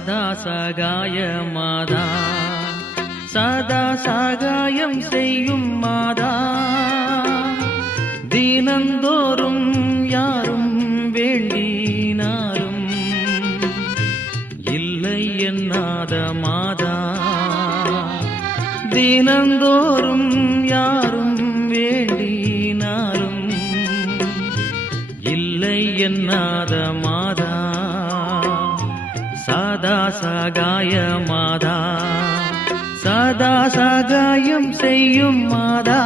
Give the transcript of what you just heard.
சதா சகாய மாதா சதா சகாயம் செய்யும் மாதா தினந்தோறும் யாரும் வேண்டினாலும் இல்லை என்னாத மாதா தினந்தோறும் யாரும் வேண்டினாலும் இல்லை என்னாத மாதா சதா சகாய மாதா சதா சகாயம் செய்யும் மாதா